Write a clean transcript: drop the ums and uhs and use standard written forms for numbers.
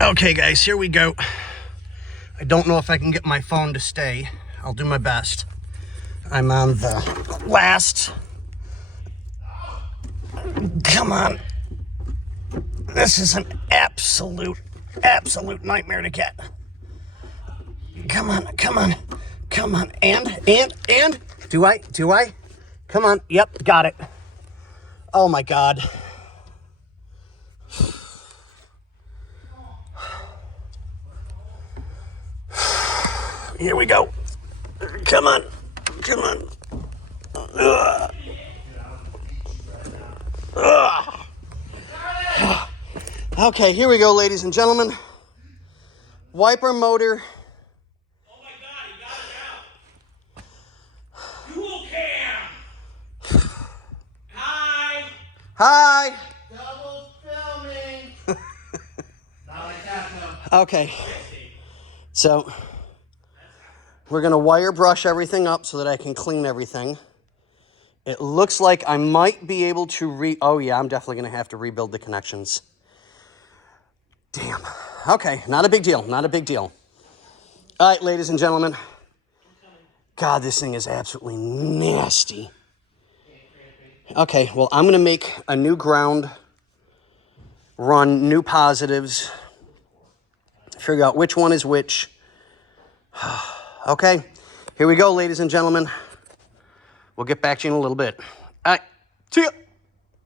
Okay, guys, here we go. I don't know if I can get my phone to stay. I'll do my best. I'm on the last. Come on. This is an absolute nightmare to get. Come on. And. Do I? Come on. Yep, got it. Oh my God. Here we go. Come on. Ugh. Okay, here we go, ladies and gentlemen. Wiper motor. Oh my God, he got it out. Dual cam. Hi. Double filming. Not like that, no. Okay. So, we're going to wire brush everything up so that I can clean everything. It looks like I might be able to oh yeah, I'm definitely going to have to rebuild the connections. Damn. Okay, not a big deal. All right, ladies and gentlemen. God, this thing is absolutely nasty. Okay, well, I'm going to make a new ground, run new positives, figure out which one is which. Okay, here we go, ladies and gentlemen. We'll get back to you in a little bit. All right, see ya.